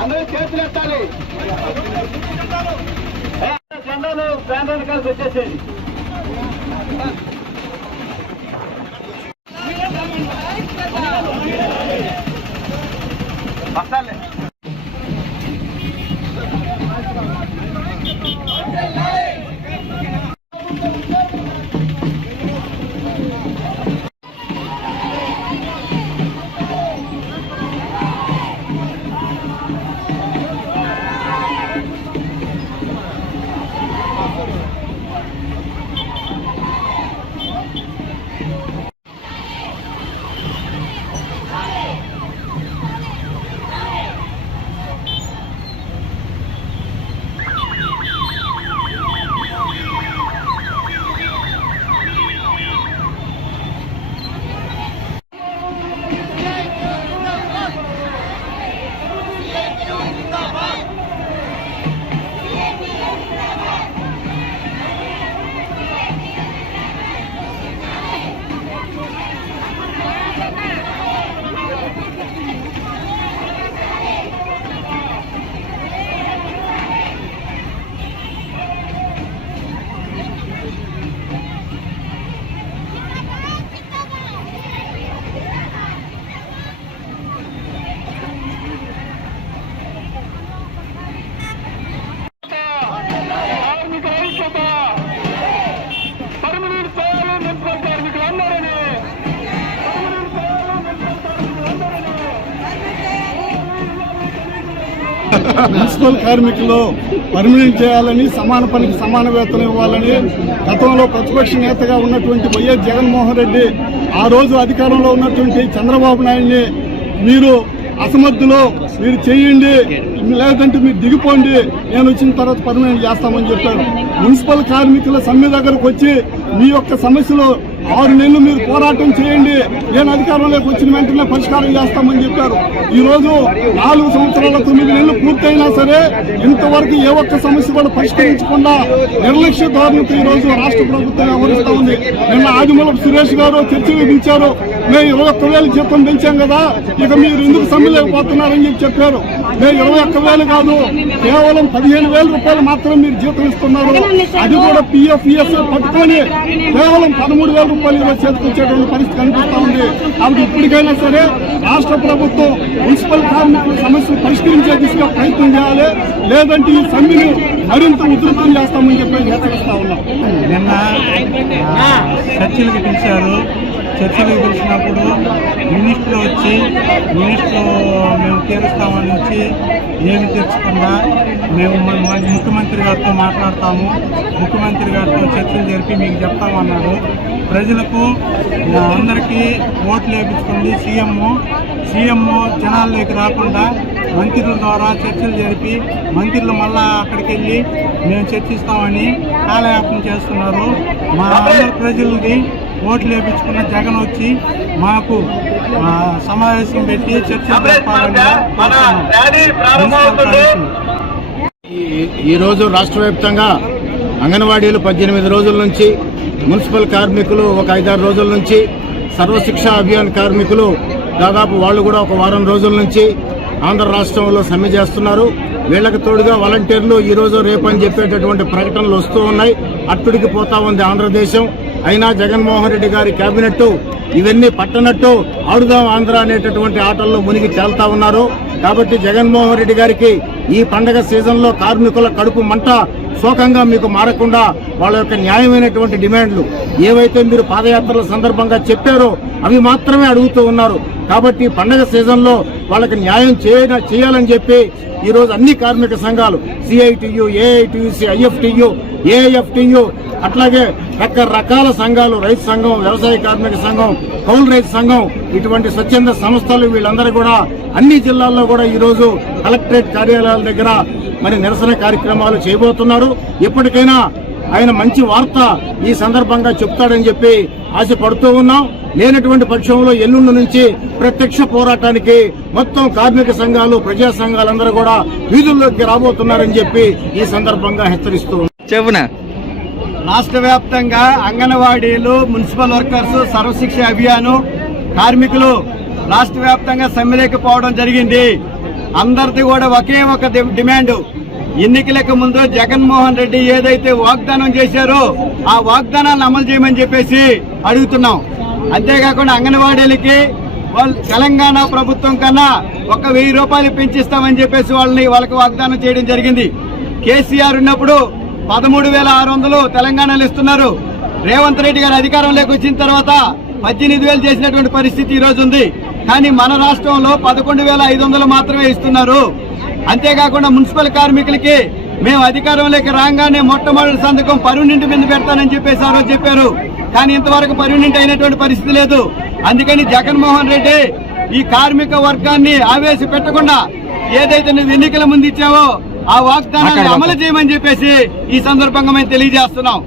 అందరూ చేతులు ఎత్తాలి. జెండాలు బ్యానర్ కలిసి వచ్చేసేది. బస్సాలే మున్సిపల్ కార్మికులు పర్మనెంట్ చేయాలని, సమాన పనికి సమాన వేతనం ఇవ్వాలని గతంలో ప్రతిపక్ష నేతగా ఉన్నటువంటి వైఎస్ జగన్మోహన్ రెడ్డి ఆ రోజు అధికారంలో ఉన్నటువంటి చంద్రబాబు నాయుడిని మీరు అసమర్థులు, మీరు చేయండి, లేదంటే మీరు దిగిపోండి, నేను వచ్చిన తర్వాత పర్మనెంట్ చేస్తామని చెప్పారు. మున్సిపల్ కార్మికుల సమ్మె దగ్గరకు వచ్చి మీ యొక్క సమస్యలు 6 నెలలు మీరు పోరాటం చేయండి, నేను అధికారంలోకి వచ్చిన వెంటనే పరిష్కారం చేస్తామని చెప్పారు. ఈ రోజు 4 సంవత్సరాల 9 నెలలు పూర్తయినా సరే ఇంతవరకు ఏ ఒక్క సమస్య కూడా పరిష్కరించకుండా నిర్లక్ష్య ధోరణితో ఈ రోజు రాష్ట్ర ప్రభుత్వం వ్యవహరిస్తా ఉంది. నిన్న ఆదిమూలపు సురేష్ గారు చర్చ విధించారు. మేము 21,000 జీతం పెంచాం కదా, ఇక మీరు ఎందుకు సమ్మె లేకపోతున్నారని చెప్పారు. మేము 21,000 కాదు, కేవలం 15,000 రూపాయలు మాత్రం మీరు జీతం ఇస్తున్నారు. అది కూడా PF పట్టుకొని కేవలం 13,000 రూపాయలు చేతికొచ్చేటువంటి పరిస్థితి కనిపిస్తా ఉంది. కాబట్టి ఇప్పటికైనా సరే రాష్ట్ర ప్రభుత్వం మున్సిపల్ కార్మికుల సమస్యలు పరిష్కరించే దిశగా ప్రయత్నం చేయాలి, లేదంటే ఈ సమ్మెను మరింత ఉధృతం చేస్తామని చెప్పి హెచ్చరిస్తా ఉన్నాం. నిన్న చర్చలకు పిలిచారు. చర్చలకు పిలిచినప్పుడు మినిస్టర్ వచ్చి మేము తీరుస్తామని వచ్చి ఏమి తీర్చకుండా మేము ముఖ్యమంత్రి గారితో మాట్లాడతాము, ముఖ్యమంత్రి గారితో చర్చలు జరిపి మీకు చెప్తామన్నారు. ప్రజలకు అందరికీ ఓట్లు వేయించుకుంది సీఎం జనాల్లోకి రాకుండా మంత్రుల ద్వారా చర్చలు జరిపి మంత్రులు మళ్ళా అక్కడికి వెళ్ళి మేము చర్చిస్తామని కాలయాపన చేస్తున్నారు. మా అందరి ప్రజలది ఓట్లు వేయించుకున్న జగన్ వచ్చి మాకు సమావేశం పెట్టి చర్చలు జరపాలని. ఈరోజు రాష్ట్ర వ్యాప్తంగా అంగన్వాడీలు 18 రోజుల నుంచి, మున్సిపల్ కార్మికులు ఒక 5-6 రోజుల నుంచి, సర్వశిక్ష అభియాన్ కార్మికులు దాదాపు వాళ్ళు కూడా ఒక వారం రోజుల నుంచి ఆంధ్ర రాష్ట్రంలో సమ్మె చేస్తున్నారు. వీళ్లకు తోడుగా వాలంటీర్లు ఈ రోజు రేపని చెప్పేటటువంటి ప్రకటనలు వస్తూ ఉన్నాయి. అట్టుడికి పోతా ఉంది ఆంధ్రదేశం. అయినా జగన్మోహన్ రెడ్డి గారి కేబినెట్ ఇవన్నీ పట్టనట్టు ఆడుదాం ఆంధ్ర అనేటటువంటి ఆటల్లో మునిగి తేల్తా ఉన్నారు. కాబట్టి జగన్మోహన్ రెడ్డి గారికి ఈ పండగ సీజన్లో కార్మికుల కడుపు మంట శోకంగా మీకు మారకుండా వాళ్ళ యొక్క న్యాయమైనటువంటి డిమాండ్లు ఏవైతే మీరు పాదయాత్రల సందర్భంగా చెప్పారో అవి మాత్రమే అడుగుతూ ఉన్నారు. కాబట్టి పండగ సీజన్లో వాళ్ళకి న్యాయం చేయాలని చెప్పి ఈరోజు అన్ని కార్మిక సంఘాలు CITU, AITUC, IFTU, AIFTU అట్లాగే రకరకాల సంఘాలు, రైతు సంఘం, వ్యవసాయ కార్మిక సంఘం, కౌలు రైతు సంఘం, ఇటువంటి స్వచ్ఛంద సంస్థలు వీళ్ళందరూ కూడా అన్ని జిల్లాల్లో కూడా ఈరోజు కలెక్టరేట్ కార్యాలయాల దగ్గర మరి నిరసన కార్యక్రమాలు చేయబోతున్నారు. ఎప్పటికైనా ఆయన మంచి వార్త ఈ సందర్భంగా చెప్తాడని చెప్పి ఆశపడుతూ ఉన్నాం. లేనటువంటి పక్షంలో ఎల్లుండి నుంచి ప్రత్యక్ష పోరాటానికి మొత్తం కార్మిక సంఘాలు, ప్రజా సంఘాలందరూ కూడా వీధుల్లోకి రాబోతున్నారని చెప్పి ఈ సందర్భంగా హెచ్చరిస్తూ చెబునా. రాష్ట్ర వ్యాప్తంగా అంగన్వాడీలు, మున్సిపల్ వర్కర్స్, సర్వశిక్ష అభియాను కార్మికులు రాష్ట్ర వ్యాప్తంగా సమ్మెలోకి పోవడం జరిగింది. అందరిది కూడా ఒకే ఒక డిమాండ్. ఎన్నికలకు ముందు జగన్మోహన్ రెడ్డి ఏదైతే వాగ్దానం చేశారో ఆ వాగ్దానాలను అమలు చేయమని చెప్పేసి అడుగుతున్నాం. అంతేకాకుండా అంగన్వాడీలకి వాళ్ళు తెలంగాణ ప్రభుత్వం కన్నా 1000 రూపాయలు పెంచిస్తామని చెప్పేసి వాళ్ళకి వాగ్దానం చేయడం జరిగింది. కేసీఆర్ ఉన్నప్పుడు 13,600 తెలంగాణలో ఇస్తున్నారు. రేవంత్ రెడ్డి గారు అధికారంలోకి వచ్చిన తర్వాత 18,000 చేసినటువంటి పరిస్థితి ఈ రోజు ఉంది. కానీ మన రాష్ట్రంలో 11,500 మాత్రమే ఇస్తున్నారు. అంతేకాకుండా మున్సిపల్ కార్మికులకి మేము అధికారంలోకి రాగానే మొట్టమొదటి సంతకం పర్మనెంట్ మీద పెడతానని చెప్పేసి ఆ రోజు చెప్పారు. కానీ ఇంతవరకు పర్మనెంట్ అయినటువంటి పరిస్థితి లేదు. అందుకని జగన్మోహన్ రెడ్డి ఈ కార్మిక వర్గాన్ని ఆవేశపెట్టకుండా ఏదైతే నువ్వు ఎన్నికల ముందు ఇచ్చావో ఆ వాగ్దానాన్ని అమలు చేయమని చెప్పేసి ఈ సందర్భంగా మేము తెలియజేస్తున్నాం.